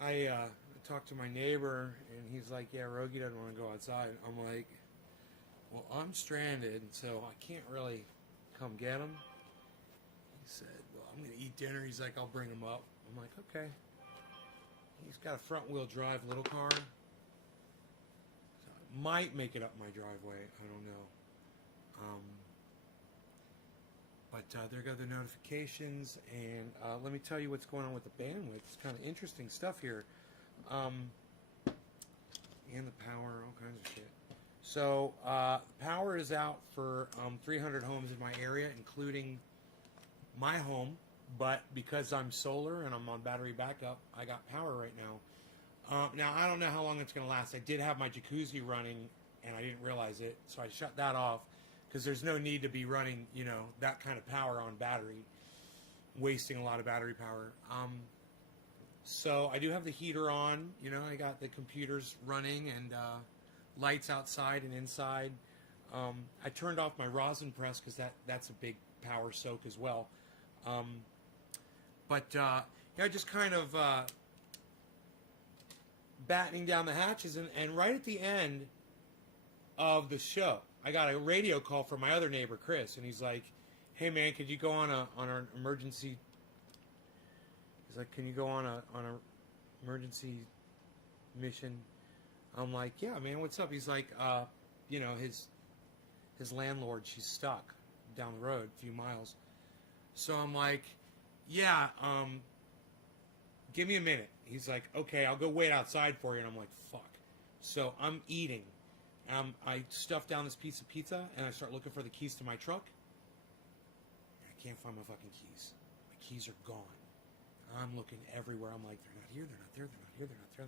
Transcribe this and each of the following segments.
I talked to my neighbor, and he's like, "Yeah, Rogie doesn't want to go outside." I'm like, "Well, I'm stranded, so I can't really come get him." He said, "Well, I'm gonna eat dinner." He's like, "I'll bring him up." I'm like, "Okay." He's got a front-wheel drive little car, so I might make it up my driveway. I don't know. But there go the notifications, and let me tell you what's going on with the bandwidth. It's kind of interesting stuff here. And the power, all kinds of shit. So, power is out for 300 homes in my area, including my home. But because I'm solar and I'm on battery backup, I got power right now. Now, I don't know how long it's going to last. I did have my jacuzzi running, and I didn't realize it, so I shut that off. Because there's no need to be running, that kind of power on battery, wasting a lot of battery power. So I do have the heater on. I got the computers running and lights outside and inside. I turned off my rosin press because that's a big power soak as well. But just kind of battening down the hatches, and right at the end of the show, I got a radio call from my other neighbor, Chris, and he's like, "Hey man, could you go on an emergency?" He's like, "Can you go on a emergency mission?" I'm like, "Yeah, man, what's up?" He's like, his landlord, she's stuck down the road a few miles. So I'm like, "Yeah, give me a minute." He's like, "Okay, I'll go wait outside for you." And I'm like, "Fuck." So I'm eating. I stuff down this piece of pizza, and I start looking for the keys to my truck. I can't find my fucking keys. My keys are gone. I'm looking everywhere. I'm like, they're not here, they're not there, they're not here, they're not there.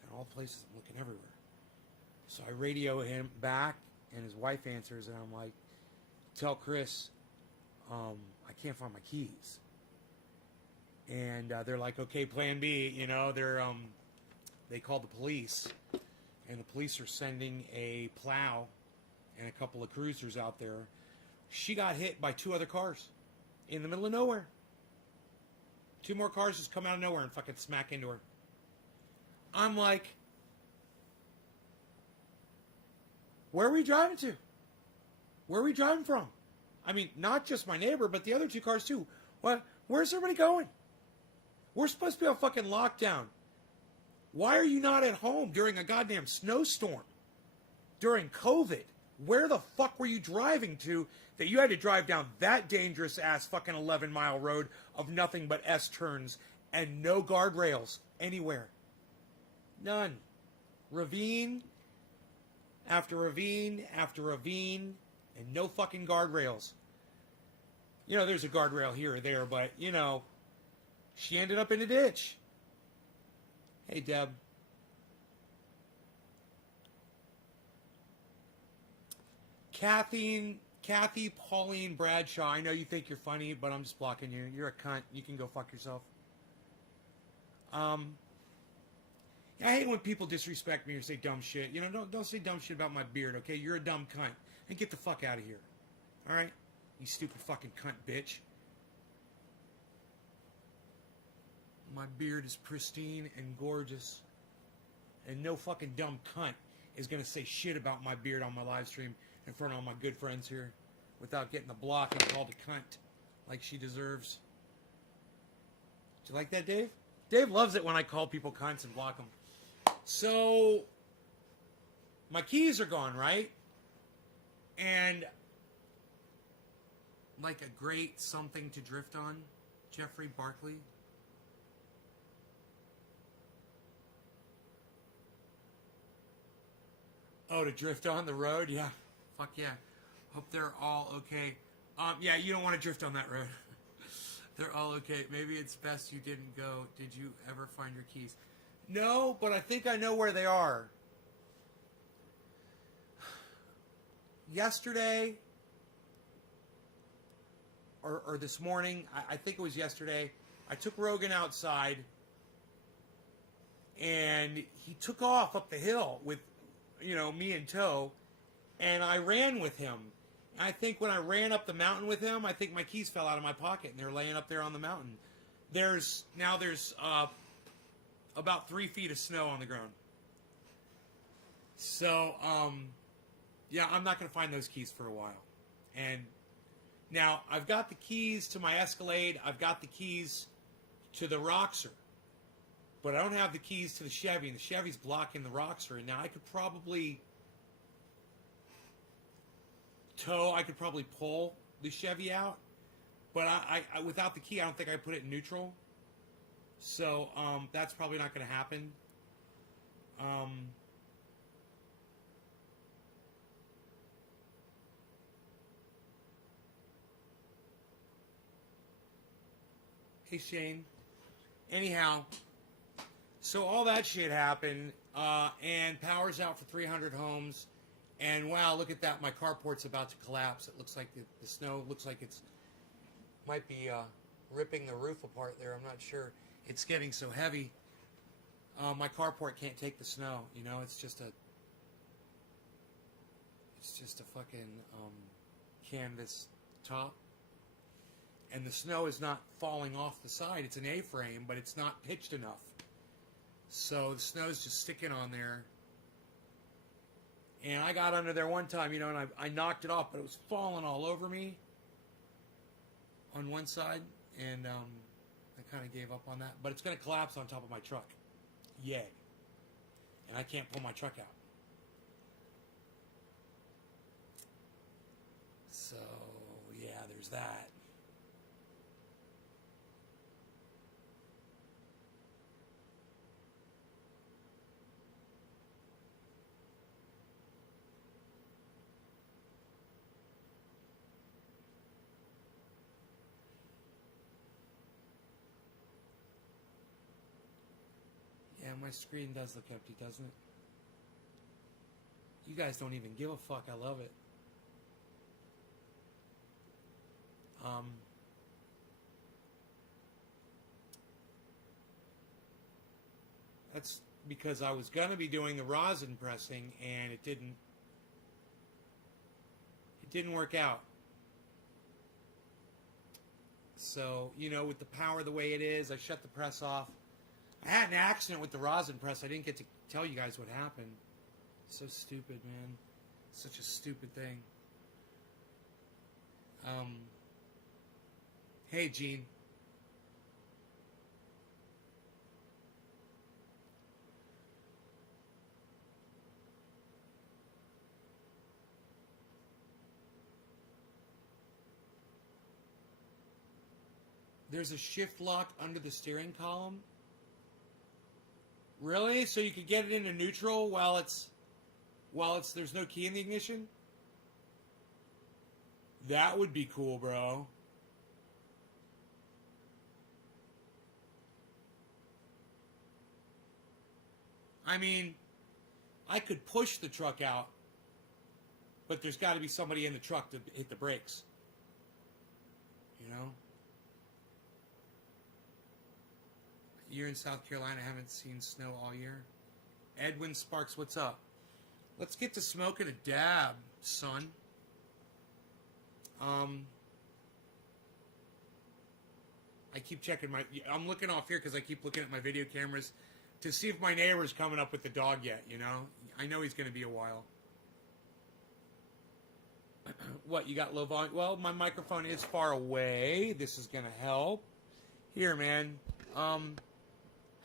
They're in all places. I'm looking everywhere. So I radio him back, and his wife answers, and I'm like, "Tell Chris, I can't find my keys." And they're like, "Okay, plan B." They called the police. And the police are sending a plow and a couple of cruisers out there. She got hit by 2 other cars in the middle of nowhere. 2 more cars just come out of nowhere and fucking smack into her. I'm like, where are we driving to? Where are we driving from? I mean, not just my neighbor, but the other 2 cars too. What? Where's everybody going? We're supposed to be on fucking lockdown. Why are you not at home during a goddamn snowstorm? During COVID? Where the fuck were you driving to that you had to drive down that dangerous ass fucking 11-mile road of nothing but S-turns and no guardrails anywhere? None. Ravine after ravine after ravine and no fucking guardrails. There's a guardrail here or there, but, she ended up in a ditch. Hey, Deb. Kathy Pauline Bradshaw, I know you think you're funny, but I'm just blocking you. You're a cunt. You can go fuck yourself. I hate when people disrespect me or say dumb shit. Don't say dumb shit about my beard, okay? You're a dumb cunt. And get the fuck out of here. All right? You stupid fucking cunt bitch. My beard is pristine and gorgeous. And no fucking dumb cunt is going to say shit about my beard on my live stream in front of all my good friends here without getting the block and called a cunt like she deserves. Do you like that, Dave? Dave loves it when I call people cunts and block them. So, my keys are gone, right? And like a great something to drift on, Jeffrey Barkley. Oh, to drift on the road? Yeah. Fuck yeah. Hope they're all okay. Yeah, you don't want to drift on that road. They're all okay. Maybe it's best you didn't go. Did you ever find your keys? No, but I think I know where they are. Yesterday, or this morning, I think it was yesterday, I took Rogan outside, and he took off up the hill with me in tow, and I ran with him. I think when I ran up the mountain with him, I think my keys fell out of my pocket, and they're laying up there on the mountain. There's about 3 feet of snow on the ground. So, yeah, I'm not going to find those keys for a while. And now I've got the keys to my Escalade. I've got the keys to the Roxor. But I don't have the keys to the Chevy, and the Chevy's blocking the Roxor. And now I could probably pull the Chevy out. But I without the key, I don't think I put it in neutral. So that's probably not going to happen. Hey, Shane. Anyhow, so all that shit happened, and power's out for 300 homes. And wow, look at that. My carport's about to collapse. It looks like the snow looks like it's might be ripping the roof apart there. I'm not sure. It's getting so heavy. My carport can't take the snow. You know, it's just a fucking canvas top. And the snow is not falling off the side. It's an A-frame, but it's not pitched enough. So the snow's just sticking on there. And I got under there one time, you know, and I knocked it off, but it was falling all over me on one side. And I kind of gave up on that. But it's going to collapse on top of my truck. Yay. And I can't pull my truck out. So, yeah, there's that. Yeah, my screen does look empty, doesn't it? You guys don't even give a fuck. I love it. That's because I was going to be doing the rosin pressing, and it didn't work out. So, you know, with the power the way it is, I shut the press off. I had an accident with the rosin press. I didn't get to tell you guys what happened. So stupid, man. Such a stupid thing. Hey, Gene. There's a shift lock under the steering column. Really? So you could get it into neutral while there's no key in the ignition? That would be cool, bro. I mean, I could push the truck out, but there's got to be somebody in the truck to hit the brakes. You know? You're in South Carolina, haven't seen snow all year. Edwin Sparks, what's up? Let's get to smoking a dab, son. I keep checking I'm looking off here because I keep looking at my video cameras to see if my neighbor's coming up with the dog yet, you know? I know he's going to be a while. What, you got low volume? Well, my microphone is far away. This is going to help. Here, man.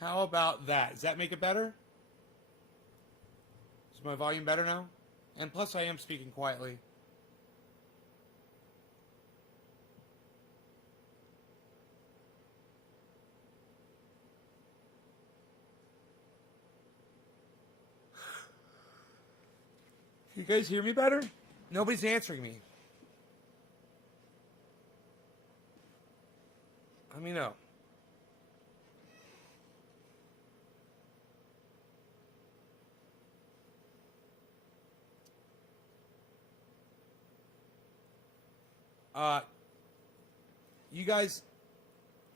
How about that? Does that make it better? Is my volume better now? And plus I am speaking quietly. You guys hear me better? Nobody's answering me. Let me know. You guys,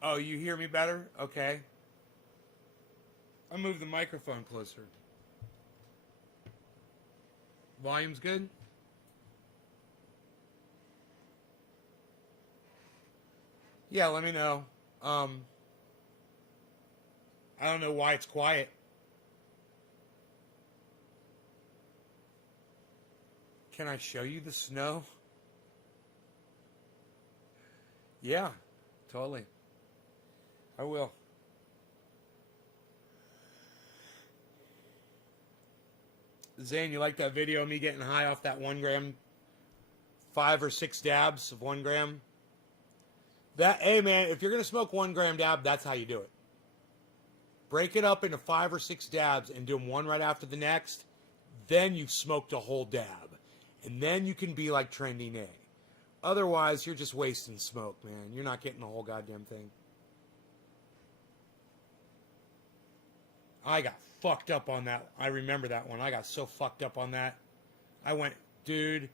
oh, you hear me better? Okay. I'll move the microphone closer. Volume's good? Yeah, let me know. I don't know why it's quiet. Can I show you the snow? Yeah, totally. I will. Zane, you like that video of me getting high off that 1 gram, 5 or 6 dabs of 1 gram? Hey man, if you're gonna smoke 1 gram dab, that's how you do it. Break it up into 5 or 6 dabs and do them one right after the next. Then you've smoked a whole dab. And then you can be like Trending A. Otherwise, you're just wasting smoke, man. You're not getting the whole goddamn thing. I got fucked up on that. I remember that one. I got so fucked up on that. I went, dude,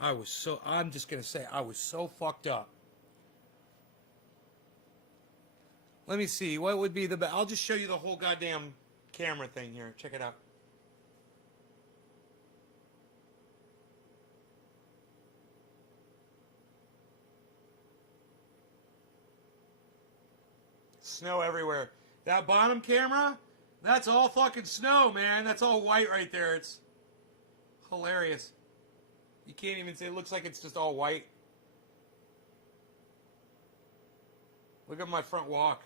I'm just going to say, I was so fucked up. Let me see. What would be the best? I'll just show you the whole goddamn camera thing here. Check it out. Snow everywhere. That bottom camera, that's all fucking snow, man. That's all white right there. It's hilarious. You can't even say, it looks like it's just all white. Look at my front walk.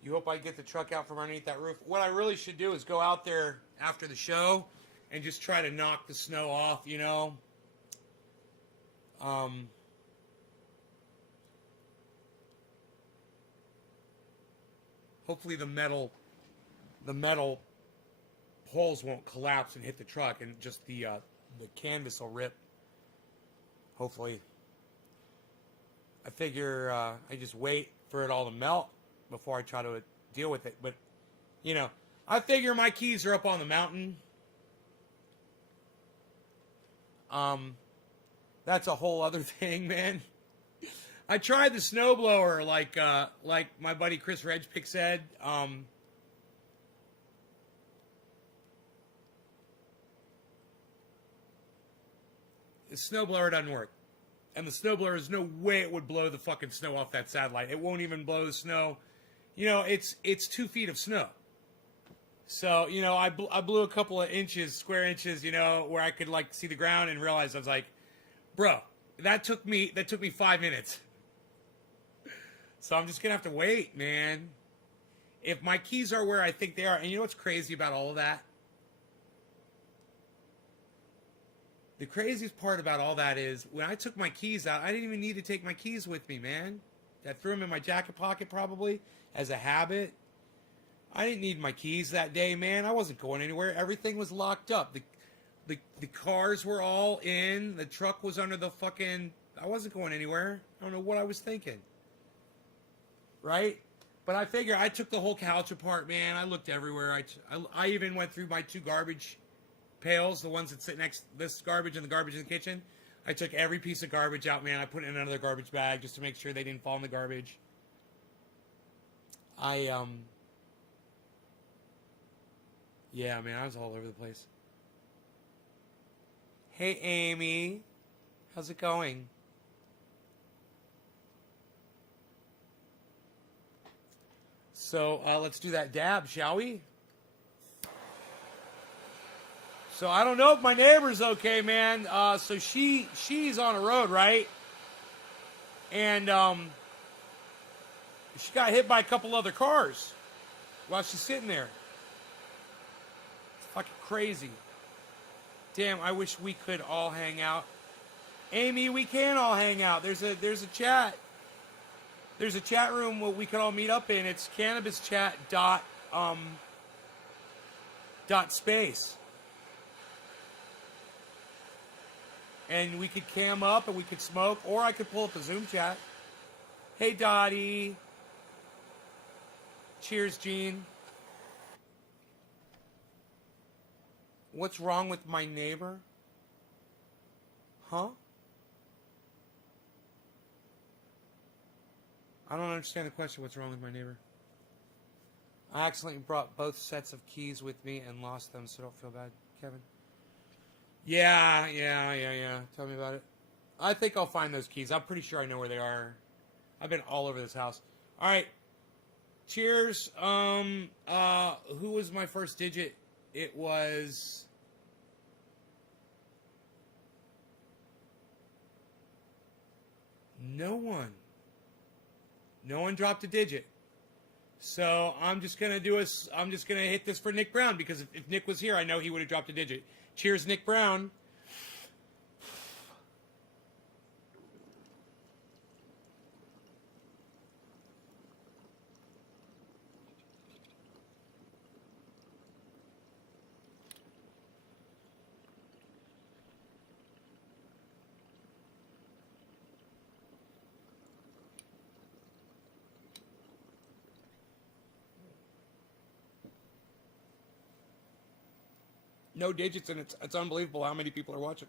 You hope I get the truck out from underneath that roof. What I really should do is go out there after the show and just try to knock the snow off, you know. Hopefully the metal poles won't collapse and hit the truck, and just the canvas will rip. Hopefully. I figure I just wait for it all to melt before I try to deal with it. But, you know, I figure my keys are up on the mountain. That's a whole other thing, man. I tried the snowblower, like my buddy Chris Redpick said. The snowblower doesn't work. And the snowblower, there's no way it would blow the fucking snow off that satellite. It won't even blow the snow. You know, it's 2 feet of snow. So, you know, I blew a couple of inches, square inches, you know, where I could, like, see the ground and realize, I was like, bro, that took me 5 minutes. So I'm just going to have to wait, man. If my keys are where I think they are, and you know what's crazy about all of that? The craziest part about all that is, when I took my keys out, I didn't even need to take my keys with me, man. I threw them in my jacket pocket, probably, as a habit. I didn't need my keys that day, man. I wasn't going anywhere. Everything was locked up. The cars were all in. The truck was under the fucking... I wasn't going anywhere. I don't know what I was thinking. Right? But I figure I took the whole couch apart, man. I looked everywhere. I even went through my 2 garbage pails, the ones that sit next to this garbage and the garbage in the kitchen. I took every piece of garbage out, man. I put it in another garbage bag just to make sure they didn't fall in the garbage. Yeah, man, I was all over the place. Hey, Amy. How's it going? So, let's do that dab, shall we? So, I don't know if my neighbor's okay, man. So, she's on a road, right? And, she got hit by a couple other cars while she's sitting there. It's fucking crazy. Damn, I wish we could all hang out. Amy, we can all hang out. There's a chat. There's a chat room where we can all meet up in. It's cannabischat.space. And we could cam up and we could smoke, or I could pull up a Zoom chat. Hey, Dottie. Cheers, Gene. What's wrong with my neighbor? Huh? I don't understand the question. What's wrong with my neighbor? I accidentally brought both sets of keys with me and lost them, so don't feel bad, Kevin. Yeah. Tell me about it. I think I'll find those keys. I'm pretty sure I know where they are. I've been all over this house. All right. Cheers. Who was my first digit? It was... No one. No one dropped a digit. So I'm just gonna hit this for Nick Brown, because if Nick was here, I know he would have dropped a digit. Cheers, Nick Brown. No digits, and it's unbelievable how many people are watching.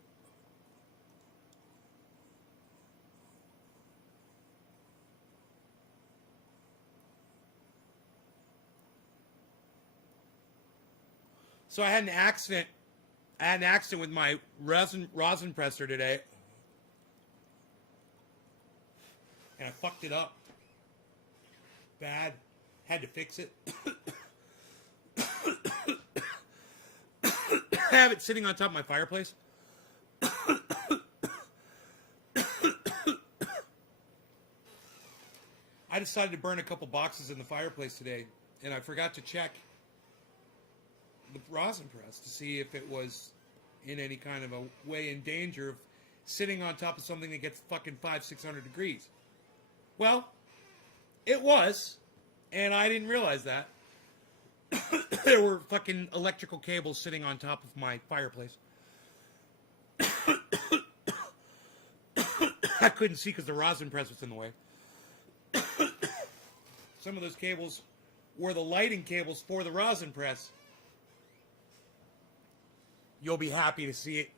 So I had an accident. With my rosin presser today, and I fucked it up bad. Had to fix it. I have it sitting on top of my fireplace. I decided to burn a couple boxes in the fireplace today, and I forgot to check the rosin press to see if it was in any kind of a way in danger of sitting on top of something that gets fucking 500-600 degrees. Well, it was, and I didn't realize that. There were fucking electrical cables sitting on top of my fireplace. I couldn't see because the rosin press was in the way. Some of those cables were the lighting cables for the rosin press. You'll be happy to see it.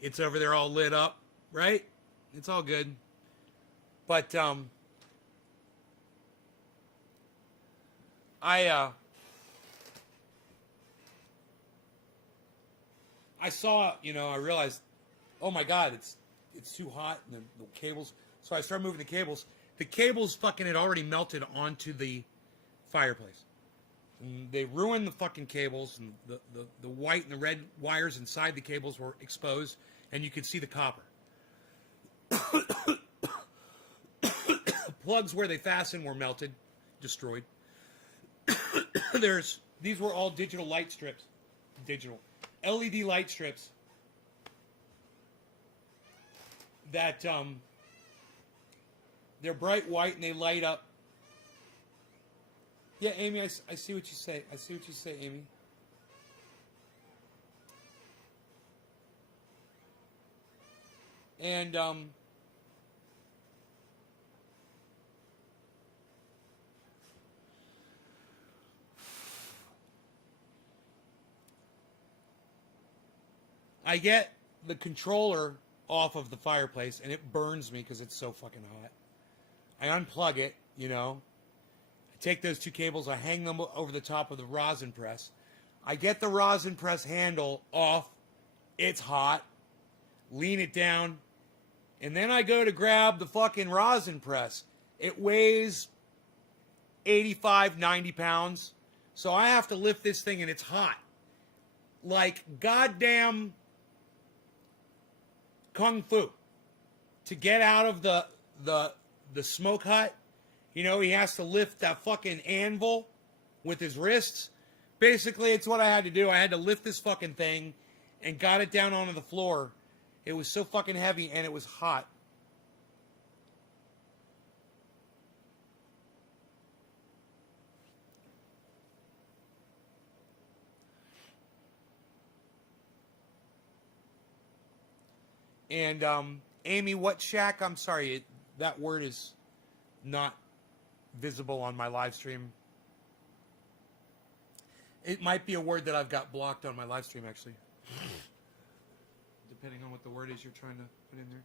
It's over there all lit up, right? It's all good. But, I saw, I realized, oh my God, it's too hot, and the cables. So I started moving the cables. The cables fucking had already melted onto the fireplace. And they ruined the fucking cables, and the white and the red wires inside the cables were exposed, and you could see the copper. Plugs where they fastened were melted, destroyed. These were all digital light strips. Digital. LED light strips that they're bright white and they light up. Yeah, Amy, I see what you say. I see what you say, Amy. And I get the controller off of the fireplace, and it burns me because it's so fucking hot. I unplug it, I take those two cables, I hang them over the top of the rosin press. I get the rosin press handle off. It's hot. Lean it down. And then I go to grab the fucking rosin press. It weighs 85, 90 pounds. So I have to lift this thing, and it's hot. Like goddamn kung fu to get out of the smoke hut. He has to lift that fucking anvil with his wrists. Basically, it's what I had to do. I had to lift this fucking thing and got it down onto the floor. It was so fucking heavy, and it was hot. And, Amy, what shack? I'm sorry, that word is not visible on my live stream. It might be a word that I've got blocked on my live stream, actually. Depending on what the word is you're trying to put in there.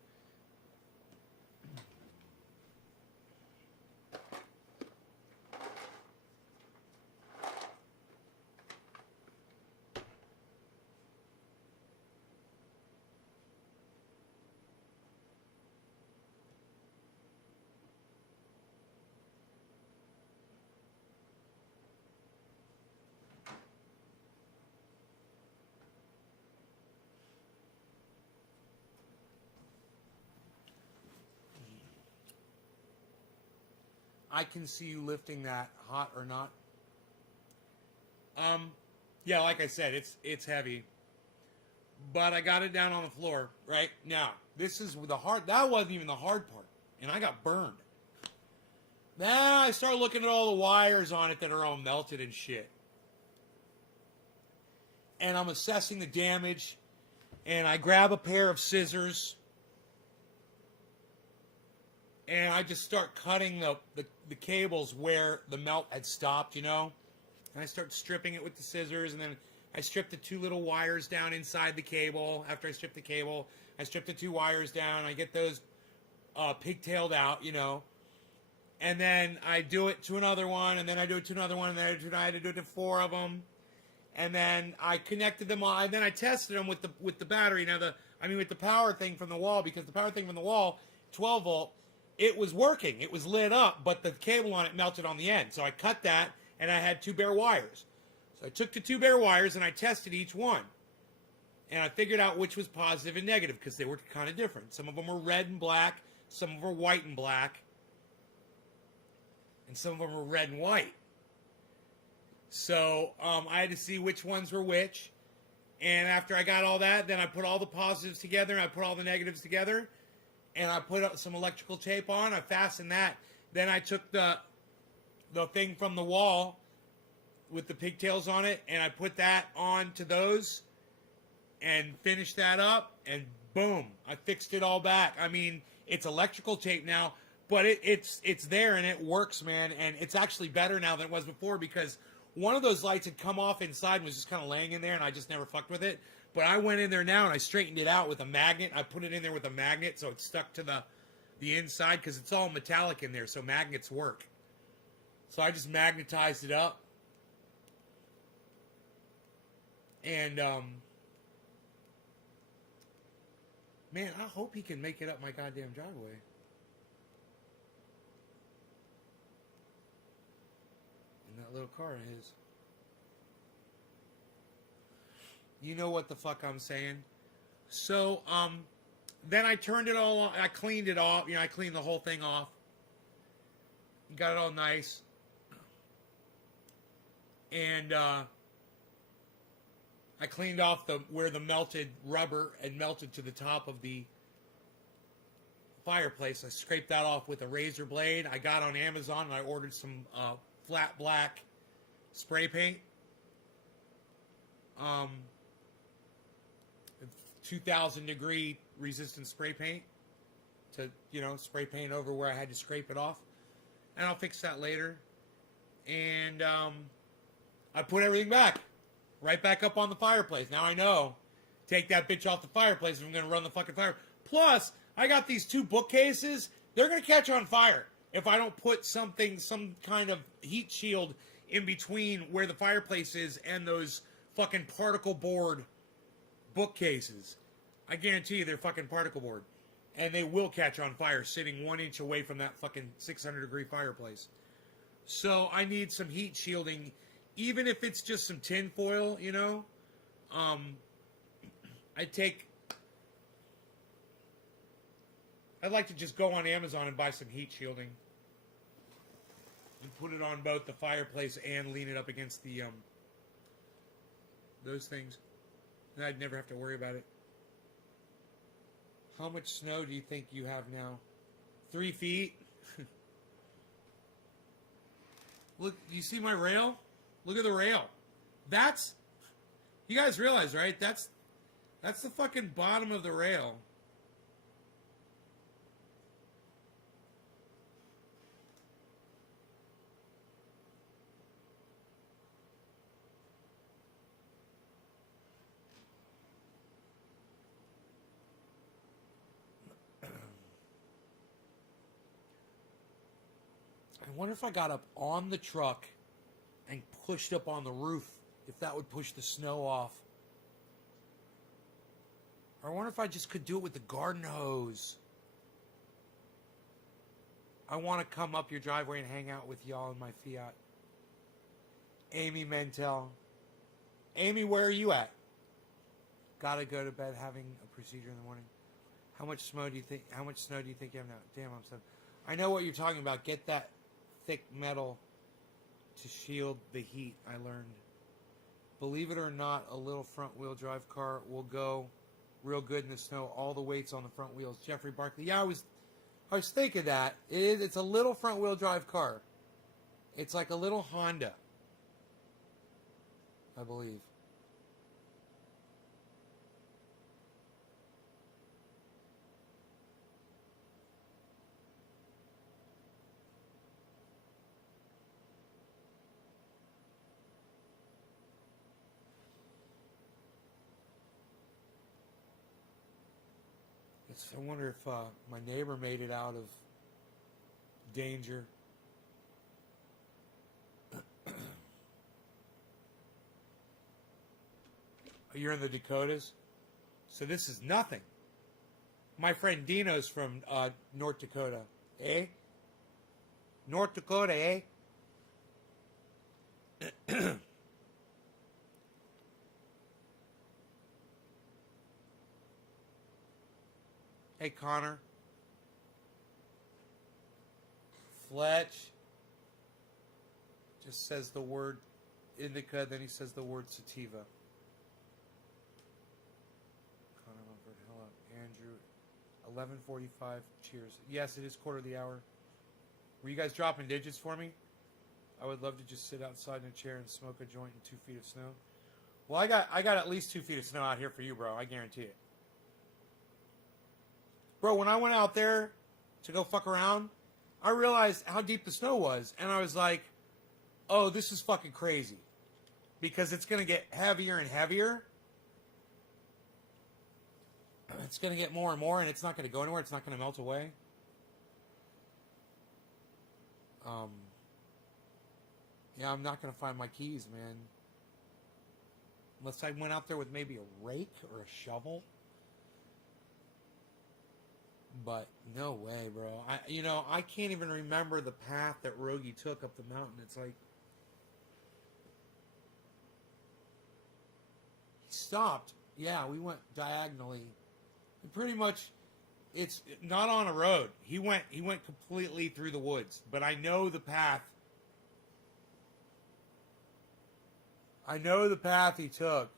I can see you lifting that, hot or not. Yeah, like I said, it's heavy. But I got it down on the floor, right? Now, this is the hard, that wasn't even the hard part. And I got burned. Then I start looking at all the wires on it that are all melted and shit. And I'm assessing the damage. And I grab a pair of scissors. And I just start cutting the cables where the melt had stopped, you know? And I start stripping it with the scissors. And then I strip the two little wires down inside the cable. After I strip the cable, I strip the two wires down. I get those pigtailed out, you know. And then I do it to another one. And then I do it to another one. And then I had to do it to 4 of them. And then I connected them all. And then I tested them with the battery. Now, with the power thing from the wall. Because the power thing from the wall, 12 volt, it was working. It was lit up. But the cable on it melted on the end. So I cut that. And I had 2 bare wires. So I took the 2 bare wires and I tested each one. And I figured out which was positive and negative because they were kind of different. Some of them were red and black. Some of them were white and black. And some of them were red and white. So I had to see which ones were which. And after I got all that, then I put all the positives together and I put all the negatives together. And I put up some electrical tape on. I fastened that. Then I took the thing from the wall with the pigtails on it, and I put that on to those and finished that up, and boom, I fixed it all back. I mean, it's electrical tape now, but it's there and it works, man, and it's actually better now than it was before because one of those lights had come off inside and was just kind of laying in there, and I just never fucked with it. But I went in there now and I straightened it out with a magnet. I put it in there with a magnet so it stuck to the inside because it's all metallic in there, so magnets work. So I just magnetized it up. And, man, I hope he can make it up my goddamn driveway. In that little car of his. You know what the fuck I'm saying? So, then I turned it all on. I cleaned it off. You know, I cleaned the whole thing off. Got it all nice. And, I cleaned off where the melted rubber had melted to the top of the fireplace. I scraped that off with a razor blade. I got on Amazon and I ordered some flat black spray paint. 2,000 degree resistant spray paint to, you know, spray paint over where I had to scrape it off. And I'll fix that later. And I put everything back. Right back up on the fireplace. Now I know. Take that bitch off the fireplace if I'm going to run the fucking fire. Plus, I got these 2 bookcases. They're going to catch on fire if I don't put some kind of heat shield in between where the fireplace is and those fucking particle board bookcases. I guarantee you they're fucking particle board. And they will catch on fire sitting 1 inch away from that fucking 600 degree fireplace. So I need some heat shielding. Even if it's just some tin foil, you know, I'd like to just go on Amazon and buy some heat shielding and put it on both the fireplace and lean it up against the, those things. And I'd never have to worry about it. How much snow do you think you have now? 3 feet? Look, do you see my rail? Look at the rail. That's, you guys realize, right? That's the fucking bottom of the rail. I wonder if I got up on the truck and pushed up on the roof, if that would push the snow off. Or I wonder if I just could do it with the garden hose. I want to come up your driveway and hang out with y'all in my Fiat. Amy Mentel. Amy, where are you at? Gotta go to bed having a procedure in the morning. How much snow do you think you have now? Damn, I'm so... I know what you're talking about. Get that thick metal to shield the heat, I learned. Believe it or not, a little front-wheel drive car will go real good in the snow. All the weight's on the front wheels. Jeffrey Barkley. Yeah, I was thinking that. It's a little front-wheel drive car. It's like a little Honda, I believe. I wonder if my neighbor made it out of danger. You're in the Dakotas? So this is nothing. My friend Dino's from North Dakota. Eh? North Dakota, eh? Hey, Connor. Fletch just says the word indica, then he says the word sativa. Connor Mumford, hello. Andrew, 11:45, cheers. Yes, it is quarter of the hour. Were you guys dropping digits for me? I would love to just sit outside in a chair and smoke a joint in 2 feet of snow. Well, I got at least 2 feet of snow out here for you, bro. I guarantee it. Bro, when I went out there to go fuck around, I realized how deep the snow was. And I was like, oh, this is fucking crazy. Because it's going to get heavier and heavier. It's going to get more and more, and it's not going to go anywhere. It's not going to melt away. Yeah, I'm not going to find my keys, man. Unless I went out there with maybe a rake or a shovel. But no way, bro. I can't even remember the path that Rogie took up the mountain. It's like he stopped. Yeah, we went diagonally. And pretty much, it's not on a road. He went completely through the woods. But I know the path. I know the path he took.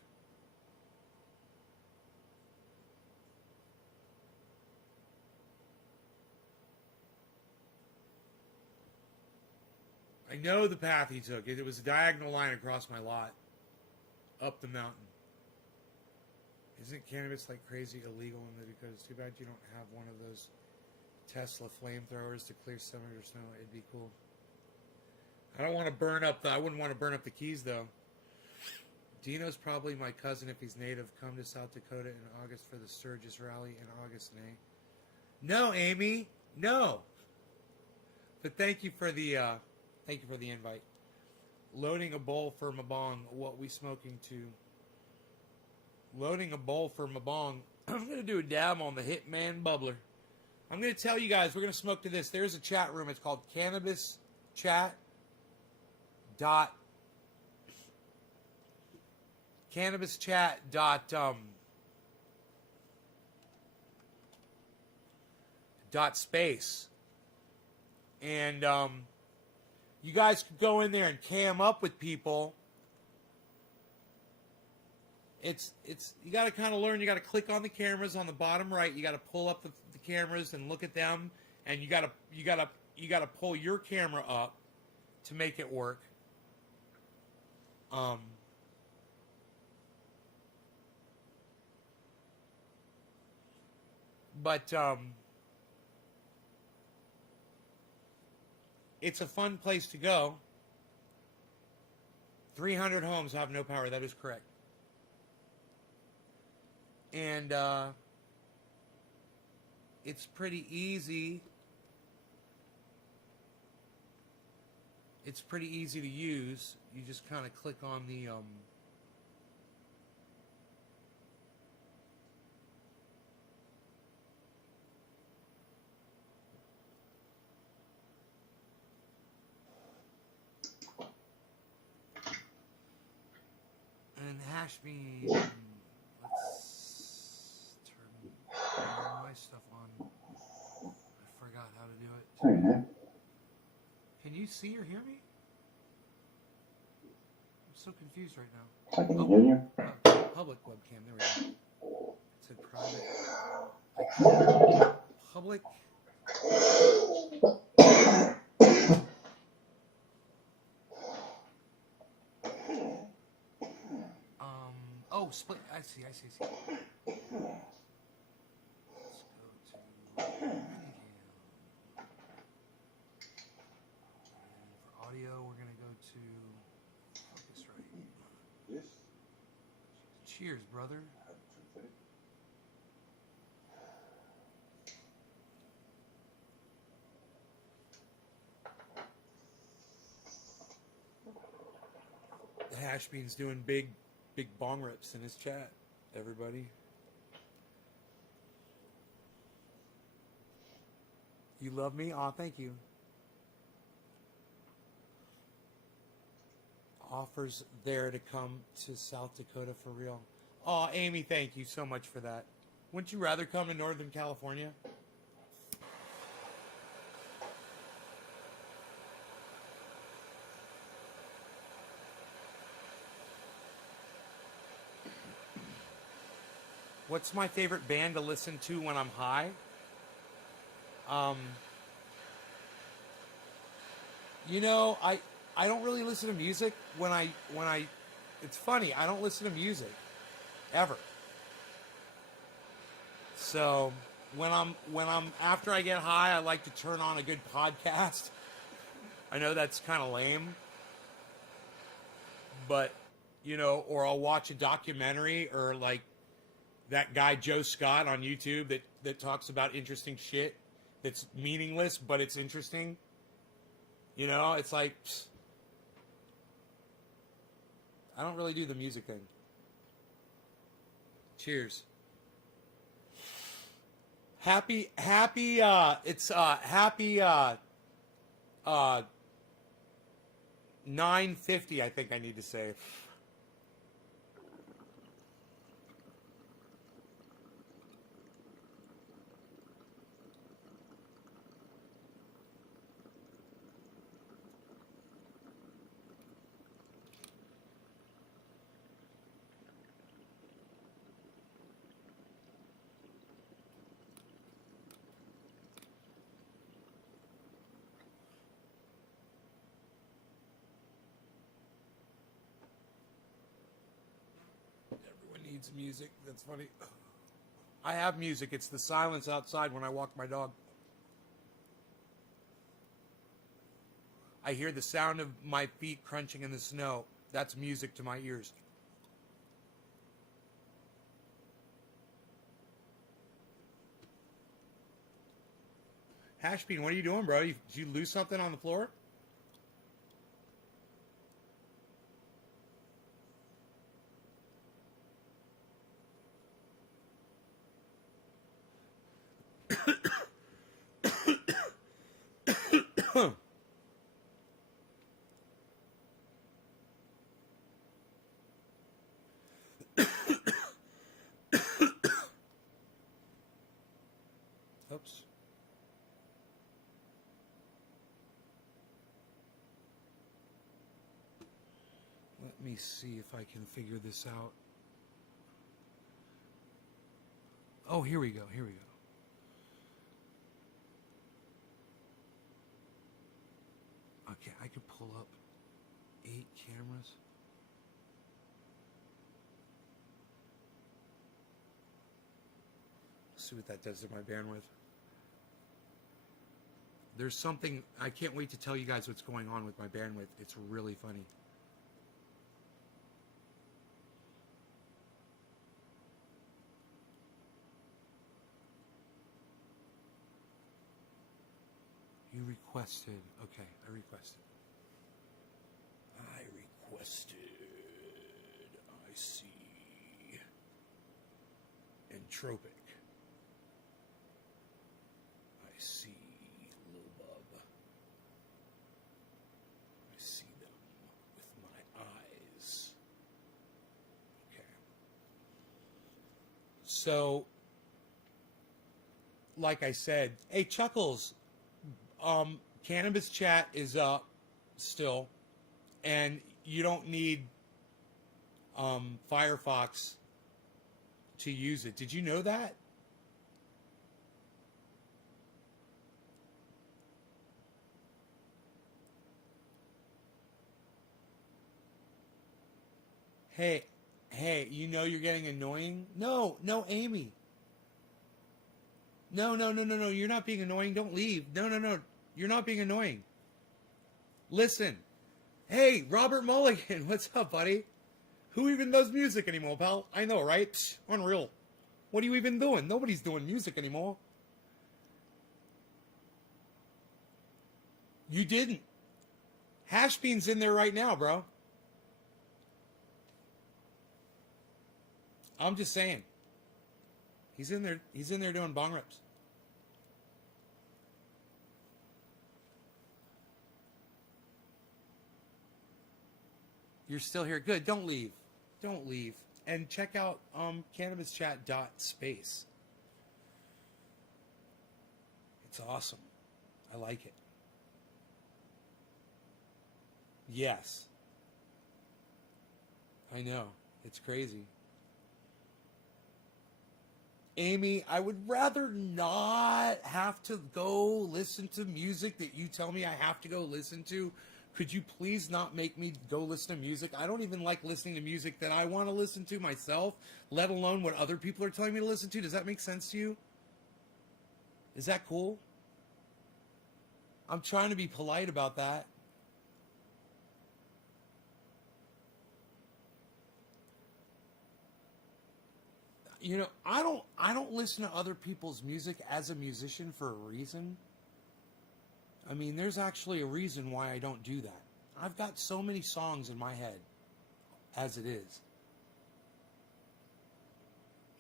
I know the path he took. It was a diagonal line across my lot. Up the mountain. Isn't cannabis like crazy illegal in the Dakotas? Too bad you don't have one of those Tesla flamethrowers to clear summer or snow. It'd be cool. I don't want to burn up I wouldn't want to burn up the keys, though. Dino's probably my cousin if he's native. Come to South Dakota in August for the Sturgis rally in August, Nay. No, Amy. No. But thank you for the invite. Loading a bowl for Mabong. What we smoking to? Loading a bowl for Mabong. I'm going to do a dab on the Hitman Bubbler. I'm going to tell you guys, we're going to smoke to this. There's a chat room. It's called Cannabis Chat. Cannabis Chat. Space. And you guys could go in there and cam up with people. It's you got to kind of learn. You got to click on the cameras on the bottom right. You got to pull up the cameras and look at them, and you got to pull your camera up to make it work. But it's a fun place to go. 300 homes have no power. That is correct. And it's pretty easy. It's pretty easy to use. You just kind of click on the and hash me. Let's turn my stuff on. I forgot how to do it. Sorry, man. Can you see or hear me? I'm so confused right now. I can hear you. Public webcam. There we go. It said private. Public. Oh, split. I see. Let's go to and for audio, we're gonna go to Focusrite. Yes. Cheers, brother. The Hashbean's doing big bong rips in his chat, everybody. You love me? Aw, thank you. Offers there to come to South Dakota for real. Aw, Amy, thank you so much for that. Wouldn't you rather come to Northern California? What's my favorite band to listen to when I'm high? You know, I don't really listen to music when I it's funny, I don't listen to music ever. So when I'm after I get high, I like to turn on a good podcast. I know that's kind of lame, but you know, or I'll watch a documentary or like that guy Joe Scott on YouTube that talks about interesting shit that's meaningless, but it's interesting. You know, it's like, I don't really do the music thing. Cheers. Happy 9:50, I think I need to say. Needs music. That's funny. I have music. It's the silence outside when I walk my dog. I hear the sound of my feet crunching in the snow. That's music to my ears. Hashbean, what are you doing, bro? Did you lose something on the floor? Oops. Let me see if I can figure this out. Oh, here we go. Okay, I could pull up 8 cameras. See what that does to my bandwidth. There's something, I can't wait to tell you guys what's going on with my bandwidth. It's really funny. You requested. Okay, I requested. I see. Entropic. I see Lil Bub. I see them with my eyes. Okay. So, like I said, hey Chuckles, Cannabis Chat is up. still, and you don't need Firefox to use it. Did you know that? Hey, hey, you know you're getting annoying? No, no, Amy. No, no, no, no, no. You're not being annoying. Don't leave. No, no, no. You're not being annoying. Listen. Hey, Robert Mulligan. What's up, buddy? Who even does music anymore, pal? I know, right? Psh, unreal. What are you even doing? Nobody's doing music anymore. You didn't. Hashbean's in there right now, bro. I'm just saying. He's in there. He's in there doing bong rips. You're still here. Good. Don't leave. Don't leave. And check out cannabischat.space. It's awesome. I like it. Yes. I know. It's crazy. Amy, I would rather not have to go listen to music that you tell me I have to go listen to. Could you please not make me go listen to music? I don't even like listening to music that I want to listen to myself, let alone what other people are telling me to listen to. Does that make sense to you? Is that cool? I'm trying to be polite about that. You know, I don't listen to other people's music as a musician for a reason. I mean, there's actually a reason why I don't do that. I've got so many songs in my head as it is.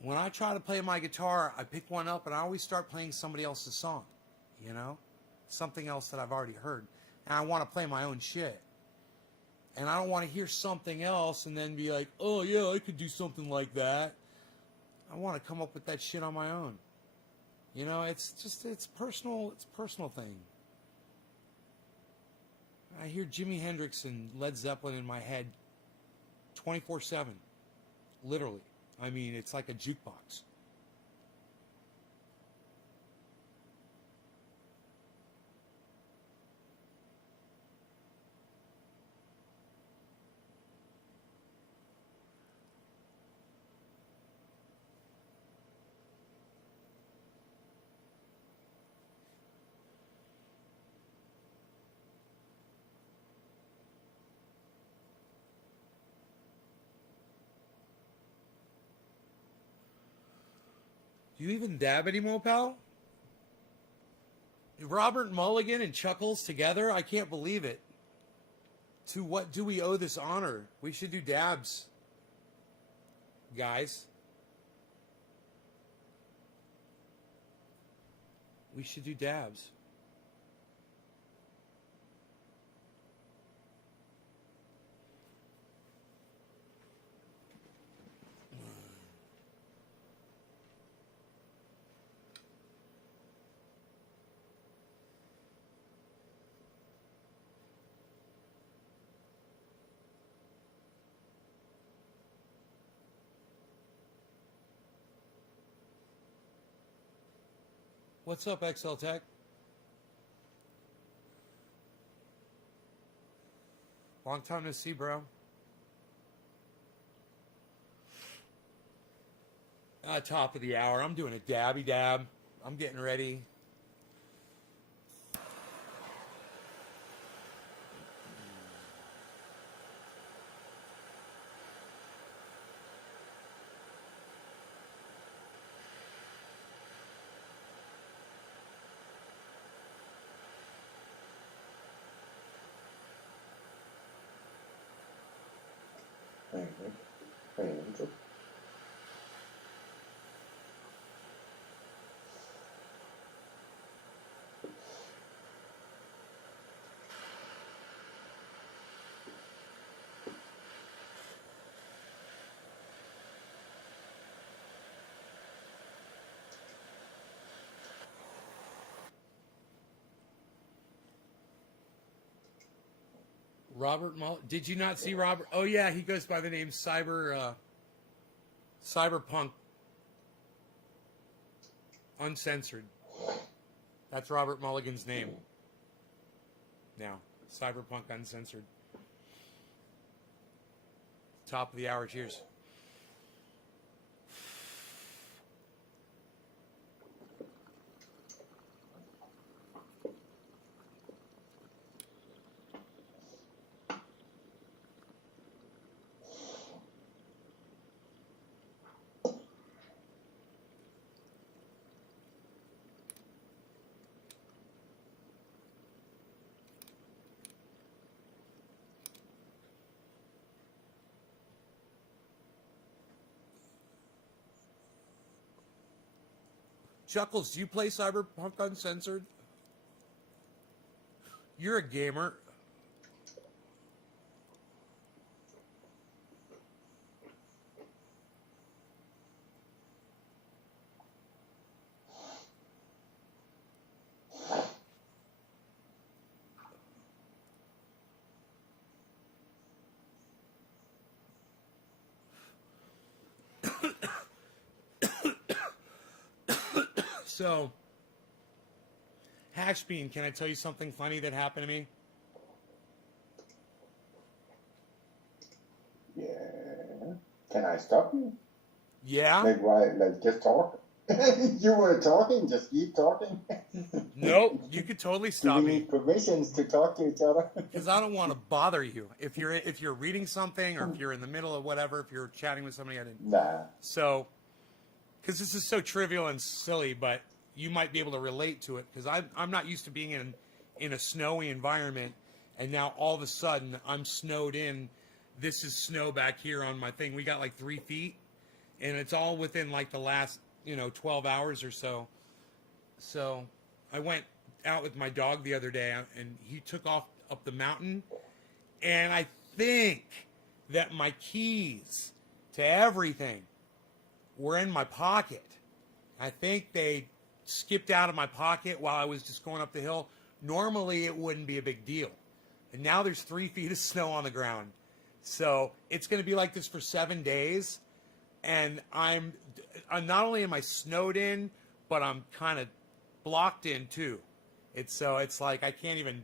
When I try to play my guitar, I pick one up and I always start playing somebody else's song, you know? Something else that I've already heard. And I want to play my own shit. And I don't want to hear something else and then be like, oh yeah, I could do something like that. I want to come up with that shit on my own. You know, it's personal, it's a personal thing. I hear Jimi Hendrix and Led Zeppelin in my head 24/7. Literally. I mean, it's like a jukebox. Do you even dab anymore, pal? Robert Mulligan and Chuckles together? I can't believe it. To what do we owe this honor? We should do dabs, guys. We should do dabs. What's up, XL Tech? Long time to see, bro. Top of the hour. I'm doing a dabby dab. I'm getting ready. Robert Mull. Did you not see Robert? Oh yeah, he goes by the name Cyberpunk Uncensored. That's Robert Mulligan's name. Now, Cyberpunk Uncensored. Top of the hour. Cheers. Chuckles, do you play Cyberpunk Uncensored? You're a gamer. So, Hashbean, can I tell you something funny that happened to me? Yeah. Can I stop you? Yeah? Like why? Like just talk. You were talking. Just keep talking. Nope, you could totally Do stop we me. need permissions to talk to each other? Because I don't want to bother you. If you're reading something, or if you're in the middle of whatever, if you're chatting with somebody, I didn't. Nah. So, because this is so trivial and silly, but you might be able to relate to it. Because I'm not used to being in a snowy environment, and now all of a sudden I'm snowed in. This is snow back here on my thing. We got like 3 feet, and it's all within like the last 12 hours or so. So I went out with my dog the other day, and he took off up the mountain, and I think that my keys to everything were in my pocket. I think they skipped out of my pocket while I was just going up the hill. Normally it wouldn't be a big deal, and now there's 3 feet of snow on the ground. So it's going to be like this for 7 days, and I'm not only am I snowed in, but I'm kind of blocked in too. It's like I can't even.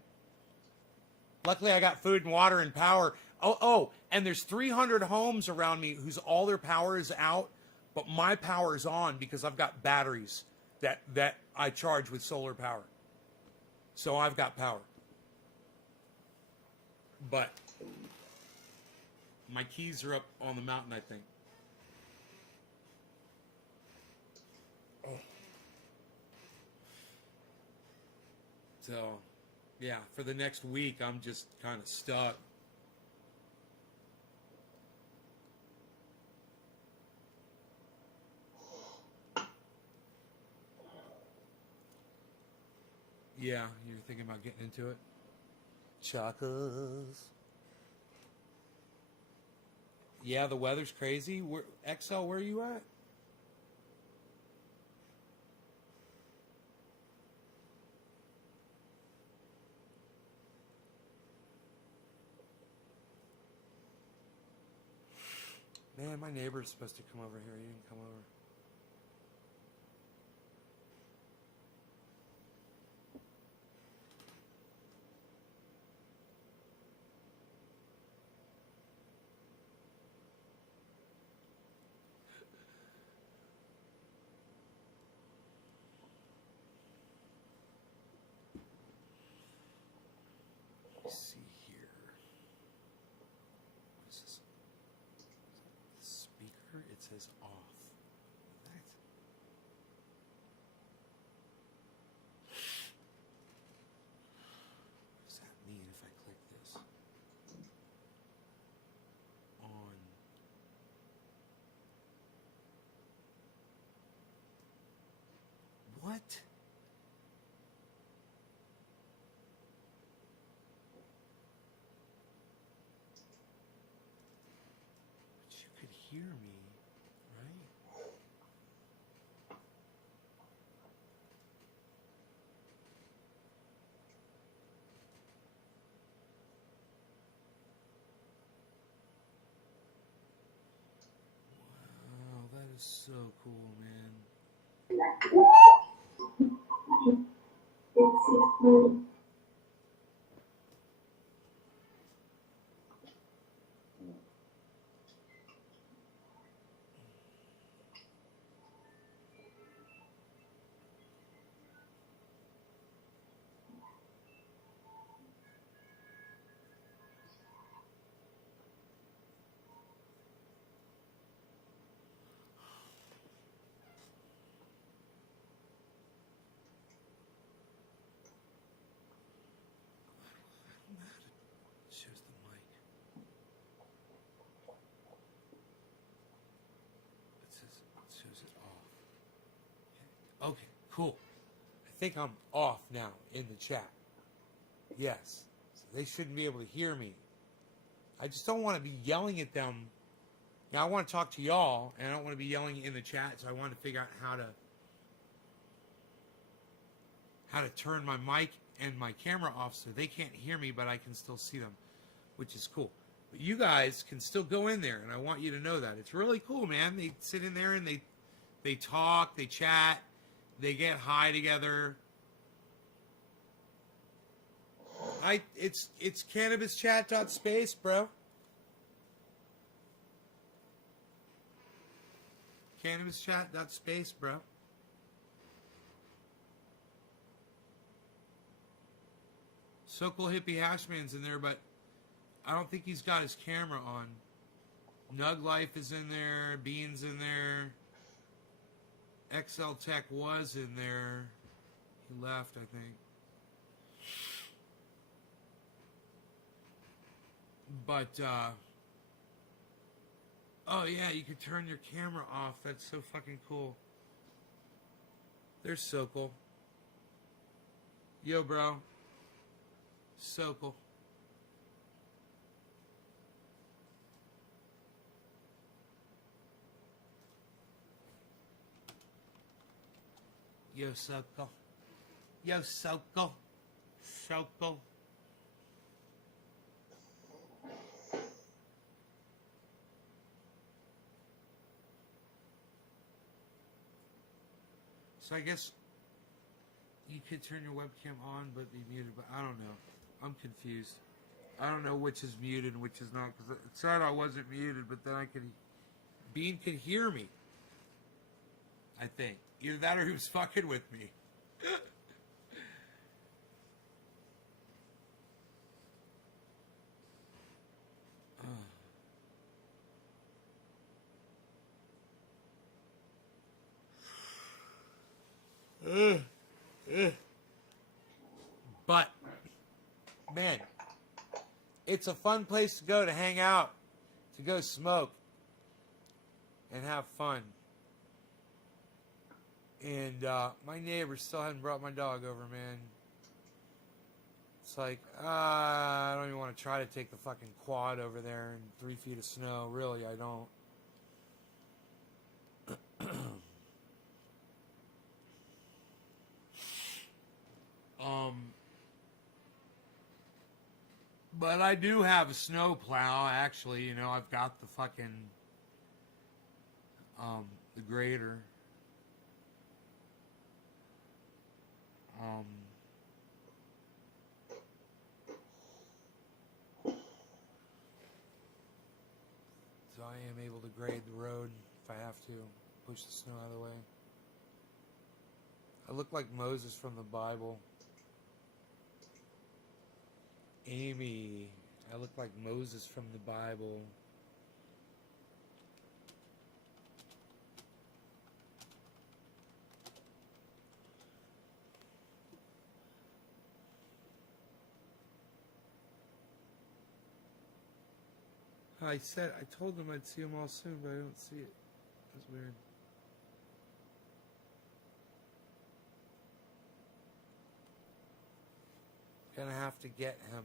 Luckily, I got food and water and power. Oh, and there's 300 homes around me whose all their power is out, but my power is on because I've got batteries that I charge with solar power. So I've got power. But my keys are up on the mountain, I think. So, yeah, for the next week, I'm just kind of stuck. Yeah, you're thinking about getting into it? Chakras. Yeah, the weather's crazy. XL, where are you at? Man, my neighbor's supposed to come over here. He didn't come over. Let's see here. What is this? Speaker? It says off. What? What does that mean if I click this? On. What? But you could hear me, right? was so cool, man. Shows the mic. It shows it off. Okay, cool. I think I'm off now in the chat. Yes. So they shouldn't be able to hear me. I just don't want to be yelling at them. Now, I want to talk to y'all, and I don't want to be yelling in the chat, so I want to figure out how to turn my mic and my camera off so they can't hear me, but I can still see them, which is cool. But you guys can still go in there, and I want you to know that. It's really cool, man. They sit in there, and they talk, they chat, they get high together. It's cannabischat.space, bro. Cannabischat.space, bro. So cool hippie Hashman's in there, but I don't think he's got his camera on. Nug Life is in there, Bean's in there. XL Tech was in there. He left, I think. But, oh yeah, you could turn your camera off. That's so fucking cool. There's Sokol. Yo, bro. Sokol. Yo, Sokol. Yo, Sokol. Sokol. So I guess you could turn your webcam on but be muted, but I don't know. I'm confused. I don't know which is muted and which is not, because it said I wasn't muted, but then Bean could hear me. I think. Either that or he was fucking with me. But, man, it's a fun place to go to hang out, to go smoke, and have fun. And my neighbor still hadn't brought my dog over, man. It's like, I don't even want to try to take the fucking quad over there in 3 feet of snow. Really, I don't. But I do have a snow plow, actually. You know, I've got the fucking, the grader. So I am able to grade the road if I have to, push the snow out of the way. I look like Moses from the Bible. Amy, I look like Moses from the Bible. I told them I'd see them all soon, but I don't see it. That's weird. Gonna have to get him.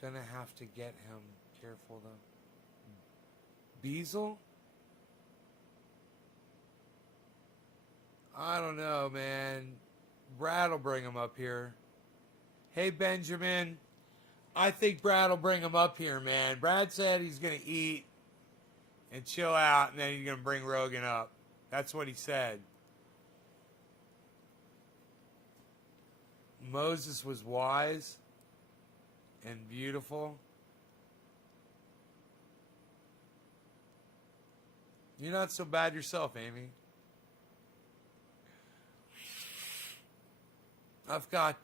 Gonna have to get him. Careful though. Beazle? I don't know, man. Brad will bring him up here. Hey, Benjamin. I think Brad will bring him up here, man. Brad said he's gonna eat. and chill out, and then you're going to bring Rogan up. That's what he said. Moses was wise and beautiful. You're not so bad yourself, Amy. I've got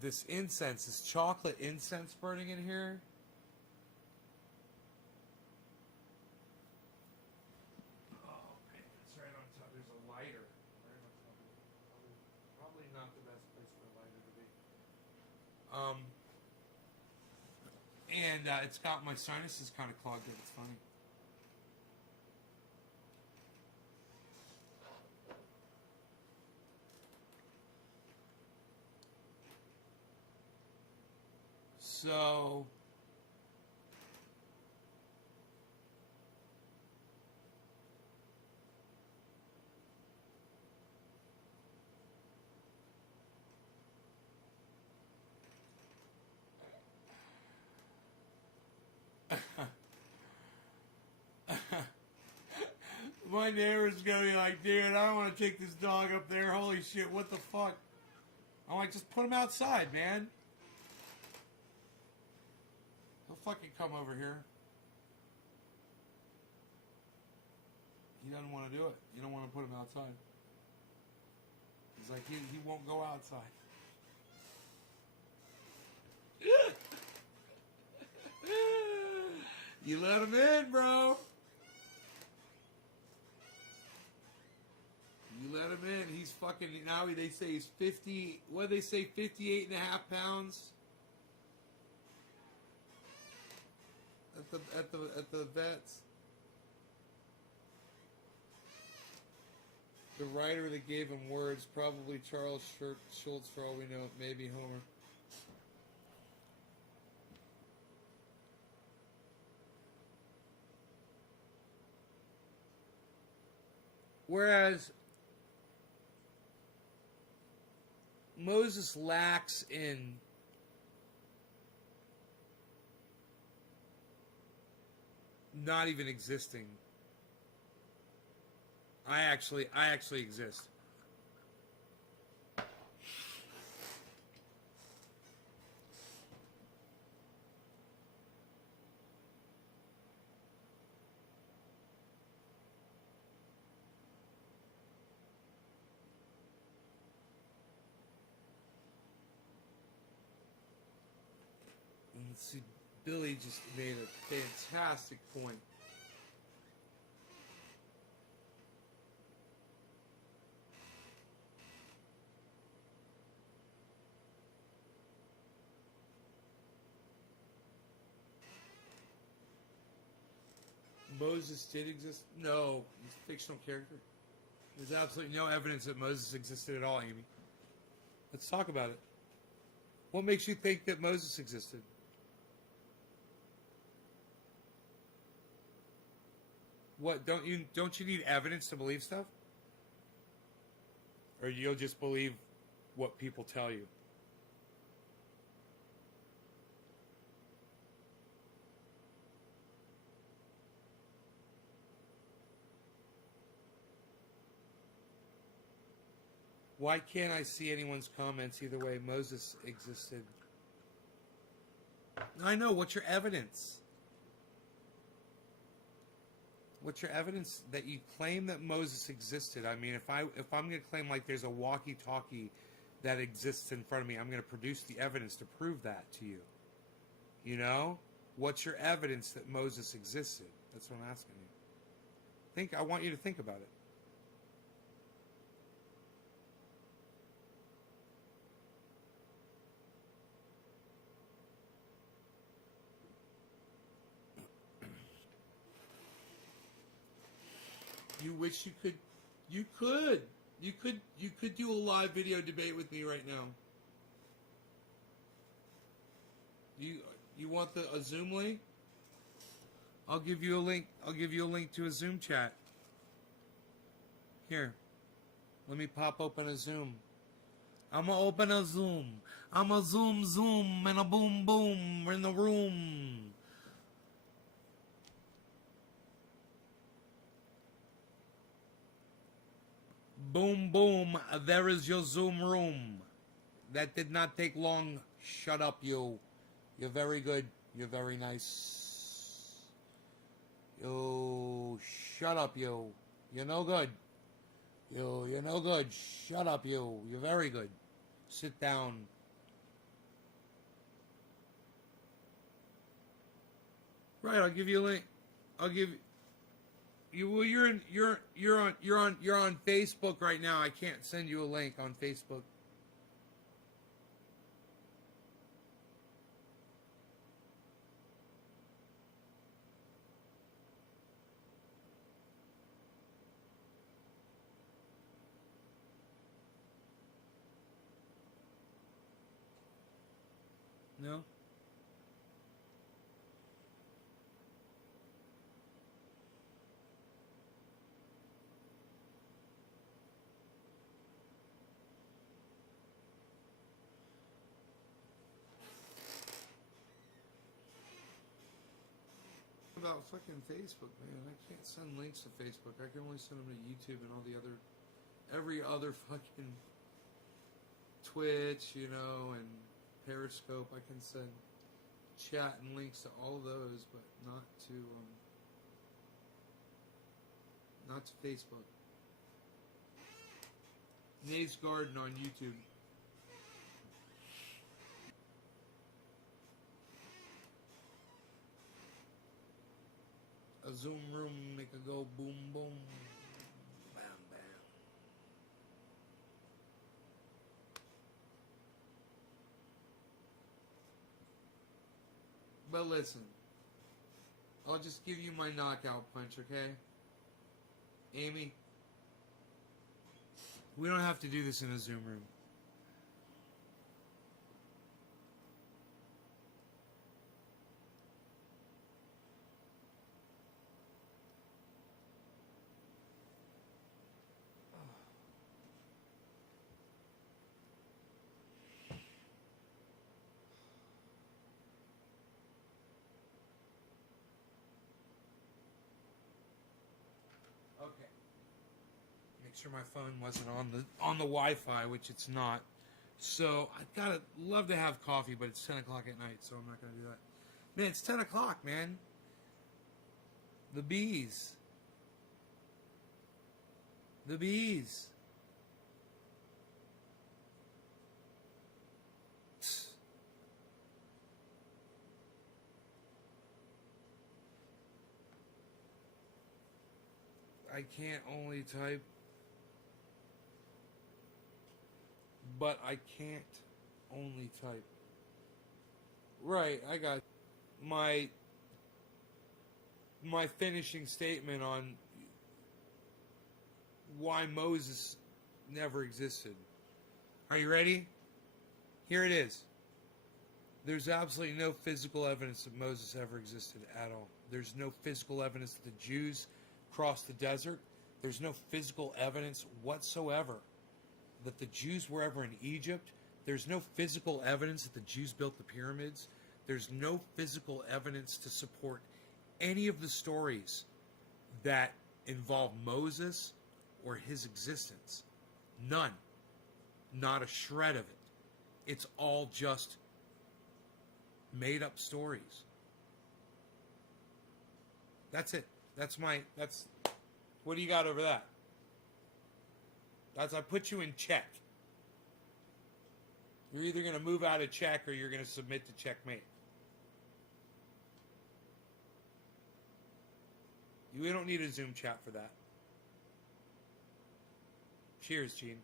this incense, this chocolate incense burning in here. Oh, man, it's right on top. There's a lighter right on top of it. Probably not the best place for a lighter to be. And it's got my sinuses kind of clogged up. It's funny. So, my neighbor's gonna be like, dude, I don't want to take this dog up there. Holy shit, what the fuck? I'm like, just put him outside, man. He'll fucking come over here. He doesn't want to do it. You don't want to put him outside. He's like, he won't go outside. You let him in, bro. You let him in. He's fucking, now they say he's 50, what do they say, 58 and a half pounds? At the vets. The writer that gave him words, probably Charles Schultz for all we know, maybe Homer. Whereas Moses lacks in not even existing. I actually exist. And see, Billy just made a fantastic point. Moses did exist? No, he's a fictional character. There's absolutely no evidence that Moses existed at all, Amy. Let's talk about it. What makes you think that Moses existed? What, don't you need evidence to believe stuff? Or you'll just believe what people tell you? Why can't I see anyone's comments either way? Moses existed. I know. What's your evidence? What's your evidence that you claim that Moses existed? I mean, if I'm going to claim like there's a walkie-talkie that exists in front of me, I'm going to produce the evidence to prove that to you. You know? What's your evidence that Moses existed? That's what I'm asking you. I want you to think about it. You wish you could. You could do a live video debate with me right now. You want a Zoom link? I'll give you a link. I'll give you a link to a Zoom chat. Here. Let me pop open a Zoom. I'm gonna open a Zoom. I'm a zoom and a boom in the room. Boom, boom. There is your Zoom room. That did not take long. Shut up, you. You're very good. You're very nice. You. Shut up, you. You're no good. You're no good. Shut up, you. You're very good. Sit down. Right, I'll give you a link. I'll give you. Well, you're on Facebook right now. I can't send you a link on Facebook. No. About fucking Facebook, man. I can't send links to Facebook. I can only send them to YouTube and all the other, every other fucking Twitch, you know, and Periscope. I can send chat and links to all those, but not to Facebook. Nate's Garden on YouTube. A Zoom room make a go boom boom, bam bam. But listen, I'll just give you my knockout punch, okay? Amy, we don't have to do this in a Zoom room. Okay. Make sure my phone wasn't on the Wi-Fi, which it's not. So I gotta love to have coffee, but it's 10 o'clock at night, so I'm not gonna do that. Man, it's 10 o'clock, man. The bees. The bees. I can't only type, but I can't only type. Right, I got my finishing statement on why Moses never existed. Are you ready? Here it is. There's absolutely no physical evidence that Moses ever existed at all. There's no physical evidence that the Jews crossed the desert. There's no physical evidence whatsoever that the Jews were ever in Egypt. There's no physical evidence that the Jews built the pyramids. There's no physical evidence to support any of the stories that involve Moses or his existence. None. Not a shred of it. It's all just made up stories. That's it. What do you got over that? I put you in check. You're either going to move out of check or you're going to submit to checkmate. We don't need a Zoom chat for that. Cheers, Gene.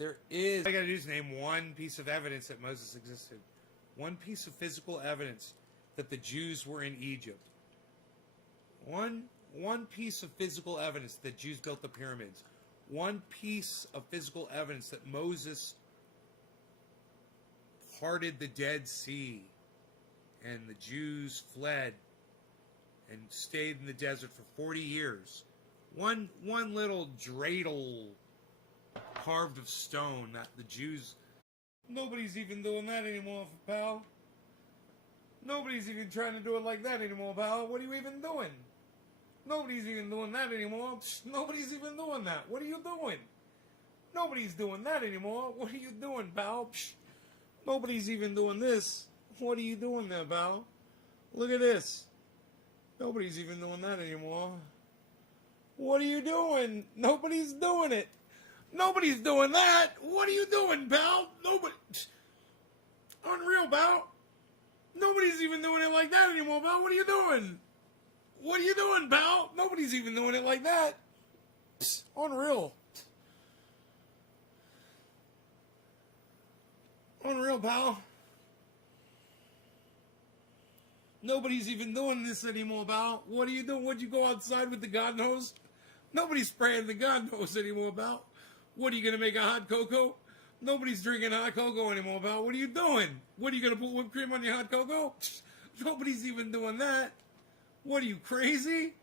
All I got to do is name one piece of evidence that Moses existed. One piece of physical evidence that the Jews were in Egypt. One piece of physical evidence that Jews built the pyramids. One piece of physical evidence that Moses parted the Dead Sea and the Jews fled and stayed in the desert for 40 years. One little dreidel carved of stone that the Jews... Nobody's even doing that anymore, pal. Nobody's even trying to do it like that anymore, pal. What are you even doing? Nobody's even doing that anymore. Psh, nobody's even doing that. What are you doing? Nobody's doing that anymore. What are you doing, pal? Psh, nobody's even doing this. What are you doing there, pal? Look at this. Nobody's even doing that anymore. What are you doing? Nobody's doing it. Nobody's doing that. What are you doing, pal? Nobody. Unreal, pal. Nobody's even doing it like that anymore, pal. What are you doing? What are you doing, pal? Nobody's even doing it like that. Psst, unreal. Unreal, pal. Nobody's even doing this anymore, pal. What are you doing? Would you go outside with the garden hose? Nobody's spraying the garden hose anymore, pal. What, are you going to make a hot cocoa? Nobody's drinking hot cocoa anymore, pal. What are you doing? What, are you going to put whipped cream on your hot cocoa? Nobody's even doing that. What, are you crazy?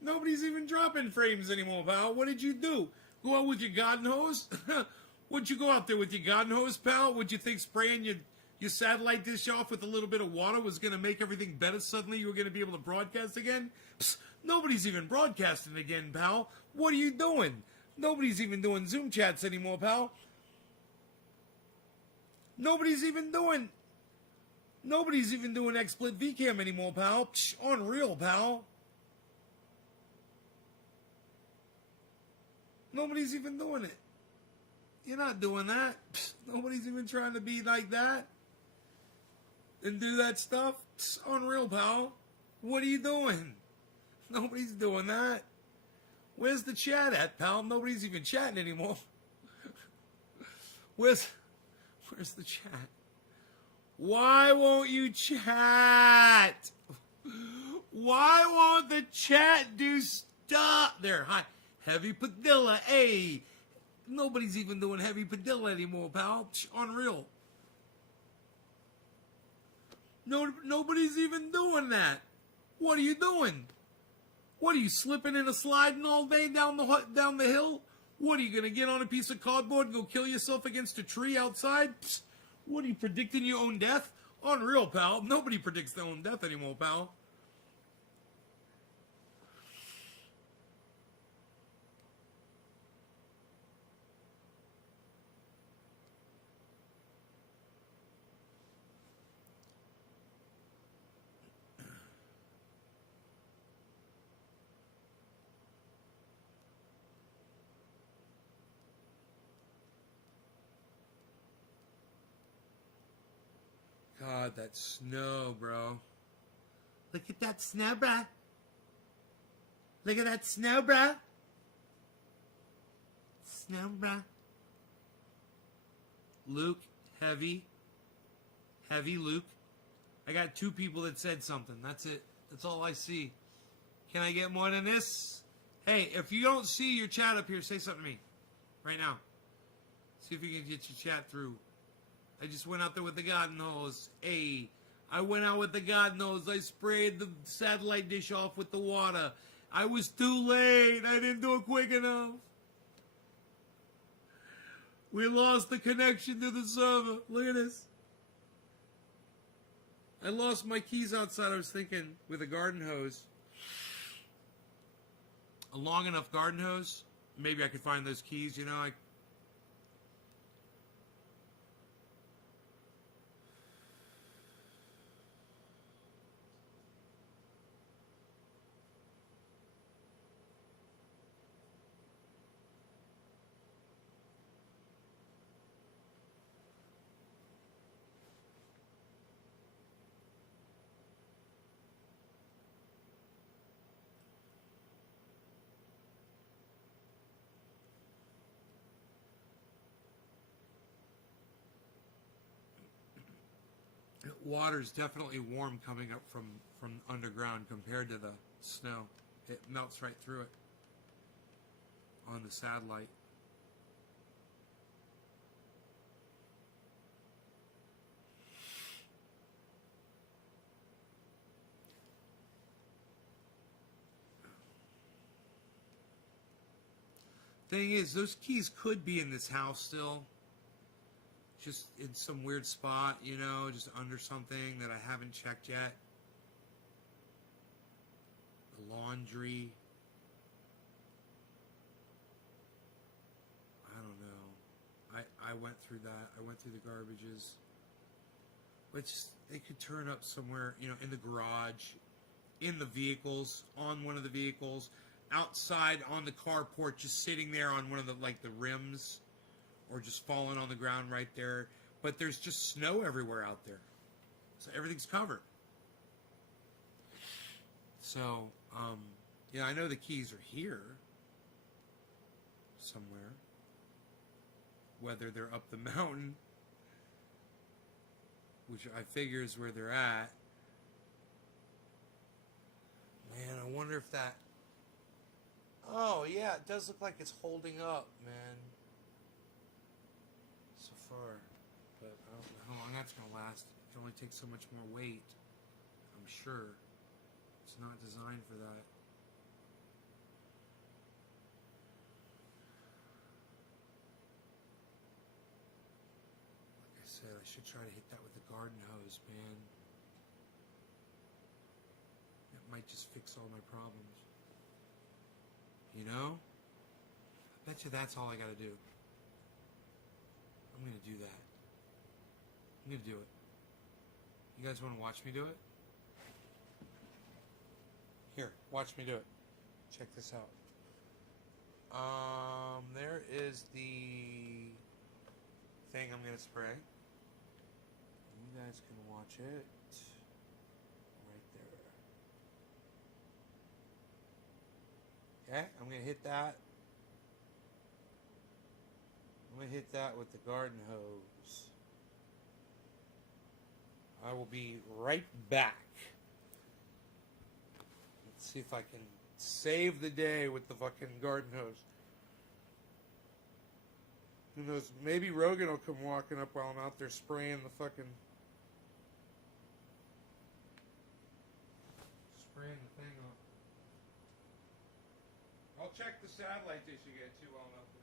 Nobody's even dropping frames anymore, pal. What did you do? Go out with your garden hose? Would you go out there with your garden hose, pal? Would you think spraying your satellite dish off with a little bit of water was going to make everything better? Suddenly you were going to be able to broadcast again? Psst, nobody's even broadcasting again, pal. What are you doing? Nobody's even doing Zoom chats anymore, pal. Nobody's even doing XSplit VCam anymore, pal. Psh, unreal, pal. Nobody's even doing it. You're not doing that. Psh, nobody's even trying to be like that and do that stuff. Psh, unreal, pal. What are you doing? Nobody's doing that. Where's the chat at, pal? Nobody's even chatting anymore. Where's the chat? Why won't you chat? Why won't the chat do stuff? There, hi. Heavy Padilla, hey. Nobody's even doing Heavy Padilla anymore, pal. Psh, unreal. Nobody's even doing that. What are you doing? What, are you slipping and sliding all day down the hill? What, are you going to get on a piece of cardboard and go kill yourself against a tree outside? Psst. What, are you predicting your own death? Unreal, pal. Nobody predicts their own death anymore, pal. God, that snow, bro. Look at that snow, bruh. Look at that snow, bruh. Snow, bruh. Luke, heavy. Heavy, Luke. I got 2 people that said something. That's it. That's all I see. Can I get more than this? Hey, if you don't see your chat up here, say something to me. Right now. See if you can get your chat through. I just went out there with the garden hose. Hey, I went out with the garden hose. I sprayed the satellite dish off with the water. I was too late. I didn't do it quick enough. We lost the connection to the server. Look at this. I lost my keys outside. I was thinking with a garden hose. A long enough garden hose. Maybe I could find those keys, you know. Water's definitely warm coming up from underground compared to the snow. It melts right through it on the satellite. Thing is, those keys could be in this house still. Just in some weird spot, you know, just under something that I haven't checked yet. The laundry. I went through that. I went through the garbages. Which they could turn up somewhere, you know, in the garage, in the vehicles, on one of the vehicles, outside on the carport, just sitting there on one of the like the rims, or just falling on the ground right there. But there's just snow everywhere out there, so everything's covered. So, yeah, I know the keys are here somewhere. Whether they're up the mountain, which I figure is where they're at. Man, I wonder if that... Oh, yeah, it does look like it's holding up, man. So far. But I don't know how long that's going to last. It can only take so much more weight. I'm sure. It's not designed for that. Like I said, I should try to hit that with the garden hose, man. That might just fix all my problems. You know? I bet you that's all I gotta do. I'm gonna do that. I'm gonna do it. You guys wanna watch me do it? Here, watch me do it. Check this out. There is the thing I'm gonna spray. You guys can watch it right there. Okay, I'm gonna hit that. I'm gonna hit that with the garden hose. I will be right back. Let's see if I can save the day with the fucking garden hose. Who knows? Maybe Rogan will come walking up while I'm out there spraying the fucking... Spraying the thing off. I'll check the satellite dish again too while I'm out there.